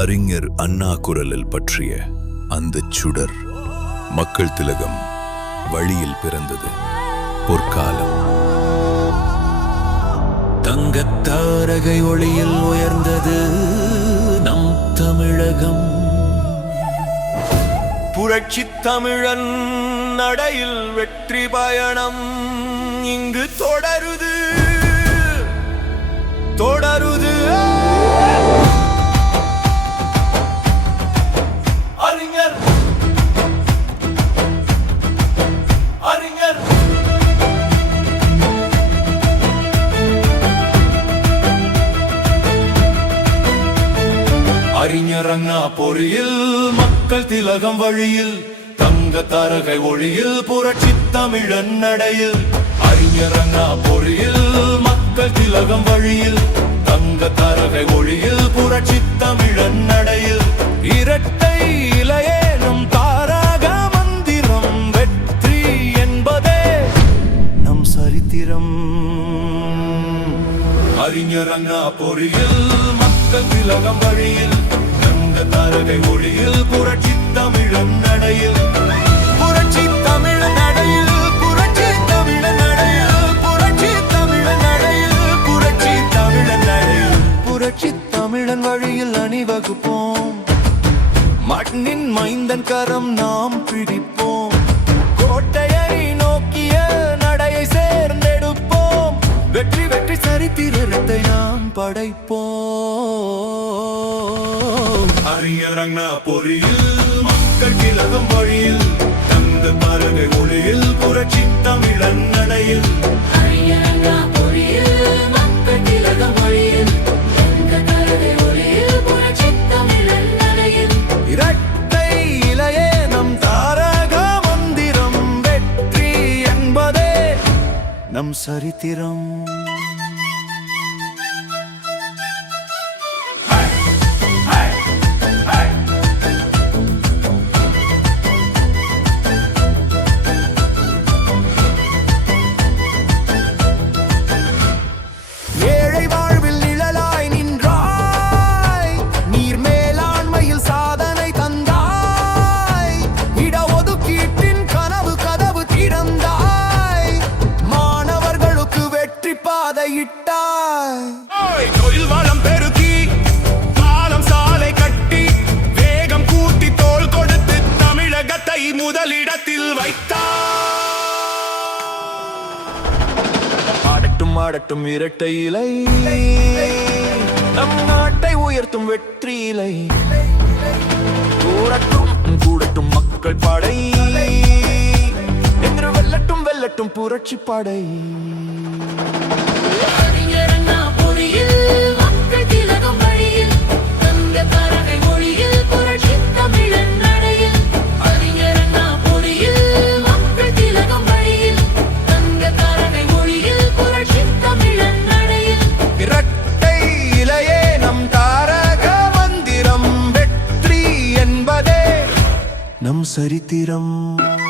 அறிஞர் அண்ணா குரலில் பற்றிய அந்த சுடர். மக்கள் திலகம் வழியில் பிறந்தது பொற்காலம். தங்கத்தாரகை ஒளியில் உயர்ந்தது நம் தமிழகம். புரட்சி தமிழன் நடையில் வெற்றி பயணம் இங்கு தொடருது தொடருது. அறிஞர் அறிஞர் அறிஞர் அண்ணா பொறியில் மக்கள் திலகம் வழியில் தங்க தாரகை ஒளியில் புரட்சி தமிழன் நடையில். அறிஞர் அண்ணா பொறியில் மக்கள் திலகம் வழியில் தங்க தாரகை ஒளியில் புரட்சி தமிழன் நடையில். இரட்டை இலையேனும் தாரக மந்திரம் வெற்றி என்பதே நம் சரித்திரம். அறிஞர் அண்ணா பொறியில் மக்கள் திலகம் வழியில் தங்க தாரகை ஒளியில் புரட்சி தமிழன் நடையில். புரட்சி தமிழன் நடையில் புரட்சி தமிழன் நடையில் புரட்சி தமிழன் நடையில் புரட்சி தமிழன் நடையில். புரட்சி தமிழன் வழியில் அணிவகுப்போம், மண்ணின் மைந்தன் கரம் நாம் பிடிப்போம். கோட்டையை நோக்கிய நடையை சேர்ந்தெடுப்போம், வெற்றி வெற்றி சரித்திரத்தை நாம் படைப்போம். அறிஞர் அண்ணா பொறியில் மக்கள் திலகம் வழியில் தங்க தாரகை ஒளியில் புரட்சி தமிழன் நடையில். அறிஞர் அண்ணா பொறியில் மக்கள் திலகம் வழியில் தங்க தாரகை ஒளியில் புரட்சி தமிழன் நடையில். இரட்டை இலையே நம் தாரக மந்திரம் வெற்றி என்பதே நம் சரித்திரம். தொழில் வளம் பெருக்கி பாலம் சாலை கட்டி வேகம் கூட்டி தோள் கொடுத்து தமிழகத்தை முதலிடத்தில் வைத்தார். ஆடட்டும் ஆடட்டும் இரட்டை இலை நம் நாட்டை உயர்த்தும் வெற்றி இலை. கூடட்டும் கூடட்டும் மக்கள் படை என்று வெல்லட்டும் வெல்லட்டும் புரட்சி படை. அறிஞர் அண்ணா பொறியில் மக்கள் திலகம் வழியில் தங்க தாரகை ஒளியில் புரட்சி தமிழன் நடையில். அறிஞர் அண்ணா பொறியில் மக்கள் திலகம் வழியில் தங்க தாரகை ஒளியில் புரட்சி தமிழன் நடையில். இரட்டை இலையே நம் தாரக மந்திரம் வெற்றி என்பதே நம் சரித்திரம்.